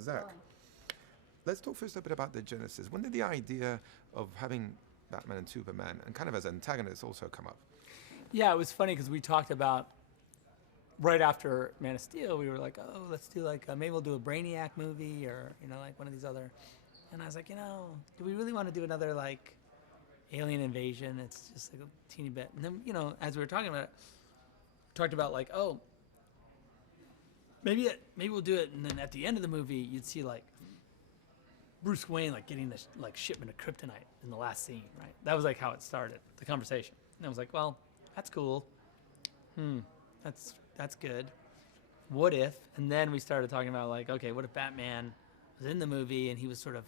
Zach, let's talk first a bit about the genesis. When did the idea of having Batman and Superman, and kind of as antagonists, also come up? Yeah, it was funny because we talked about right after Man of Steel, we were like, oh, let's do like maybe we'll do a Brainiac movie or like one of these other. And I was like, do we really want to do another like alien invasion? It's just like a teeny bit. And then as we were talking about it, talked about like, oh, maybe we'll do it. And then at the end of the movie, you'd see like Bruce Wayne like getting this like shipment of kryptonite in the last scene, right? That was like how it started, the conversation. And I was like, well, that's cool. That's good. What if? And then we started talking about like, okay, what if Batman was in the movie and he was sort of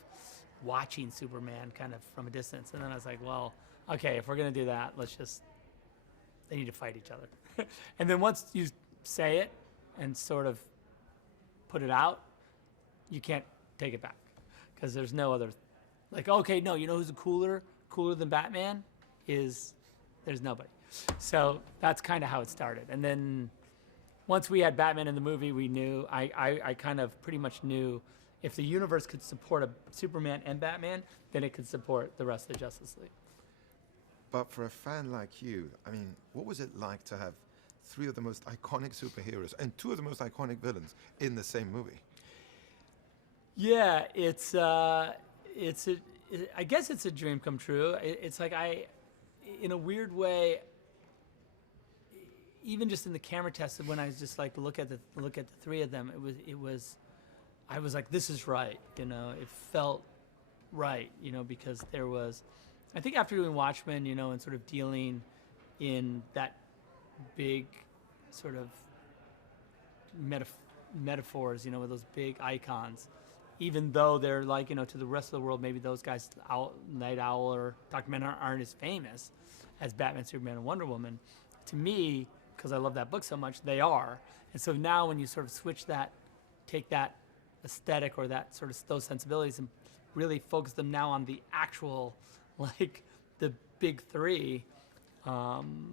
watching Superman kind of from a distance? And then I was like, well, okay, if we're gonna do that, they need to fight each other. And then once you say it and sort of put it out, you can't take it back because there's no other. Like, okay, no, you know who's cooler than Batman is there's nobody. So that's kind of how it started. And then once we had Batman in the movie, we knew, I kind of pretty much knew if the universe could support a Superman and Batman, then it could support the rest of the Justice League. But for a fan like you, I mean, what was it like to have three of the most iconic superheroes and two of the most iconic villains in the same movie? Yeah, I guess it's a dream come true. It's like in a weird way, even just in the camera test, when I was just like look at the three of them, I was like, this is right. It felt right. Because there was, I think after doing Watchmen, and sort of dealing in that big sort of metaphors, with those big icons, even though they're like, to the rest of the world, maybe those guys, Night Owl or Dr. Manhattan, aren't as famous as Batman, Superman, and Wonder Woman. To me, because I love that book so much, they are. And so now when you sort of switch that, take that aesthetic or that sort of those sensibilities and really focus them now on the actual, like the big three,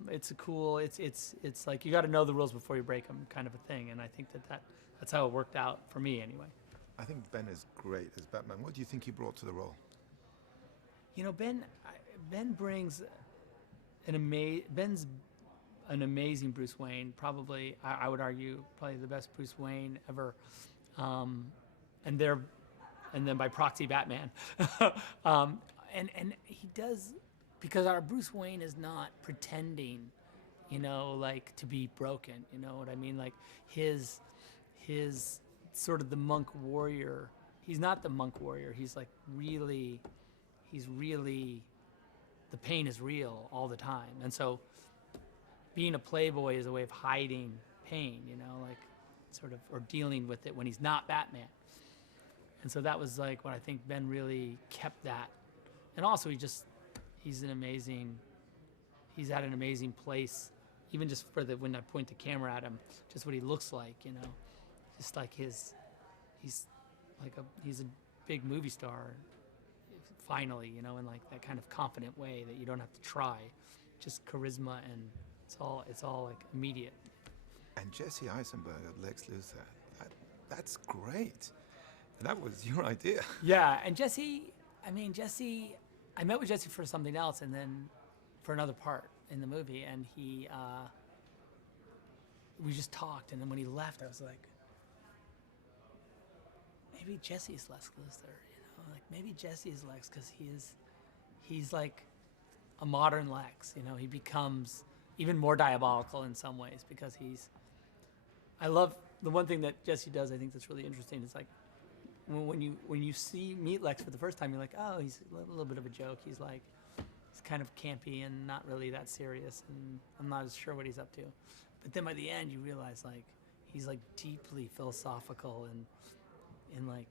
it's a cool, it's like you got to know the rules before you break them kind of a thing. And I think that's how it worked out for me anyway. I think Ben is great as Batman. What do you think he brought to the role? Ben brings Ben's an amazing Bruce Wayne. Probably, I would argue, probably the best Bruce Wayne ever. And then by proxy, Batman. And he does, because our Bruce Wayne is not pretending, like to be broken. You know what I mean? Like his sort of the monk warrior. He's not the monk warrior. He's really, the pain is real all the time. And so being a playboy is a way of hiding pain, like sort of, or dealing with it when he's not Batman. And so that was like what I think Ben really kept that. And also he's at an amazing place, even just when I point the camera at him, just what he looks like, just like he's a big movie star finally, in like that kind of confident way that you don't have to try, just charisma, and it's all like immediate. And Jesse Eisenberg as Lex Luthor, that's great. That was your idea. Yeah, and Jesse, I met with Jesse for something else and then for another part in the movie, and we just talked, and then when he left, I was like, maybe Jesse's Lex Luthor, like maybe Jesse is Lex, because he's like a modern Lex, he becomes even more diabolical in some ways because I love the one thing that Jesse does, I think that's really interesting, is like when you meet Lex for the first time, you're like, oh, he's a little bit of a joke. He's kind of campy and not really that serious, and I'm not as sure what he's up to. But then by the end, you realize like he's like deeply philosophical and like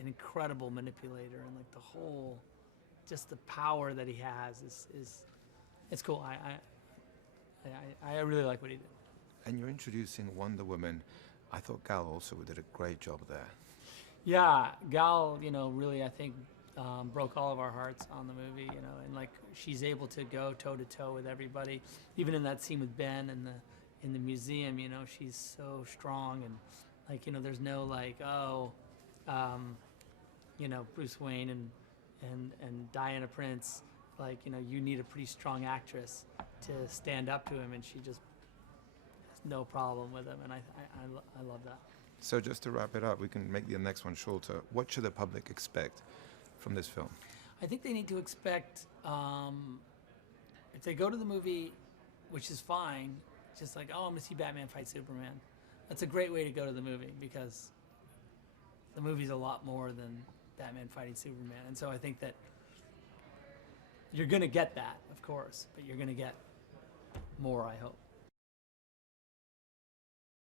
an incredible manipulator, and like the whole, just the power that he has is it's cool. I really like what he did. And you're introducing Wonder Woman. I thought Gal also did a great job there. Yeah, Gal, really, I think, broke all of our hearts on the movie, and like she's able to go toe to toe with everybody. Even in that scene with Ben in the museum, she's so strong, and Like, you know, there's no like, oh, you know, Bruce Wayne and Diana Prince, like, you know, you need a pretty strong actress to stand up to him, and she just has no problem with him, and I love that. So just to wrap it up, we can make the next one shorter. What should the public expect from this film? I think they need to expect, if they go to the movie, which is fine, just like, oh, I'm going to see Batman fight Superman. That's a great way to go to the movie, because the movie's a lot more than Batman fighting Superman. And so I think that you're going to get that, of course, but you're going to get more, I hope.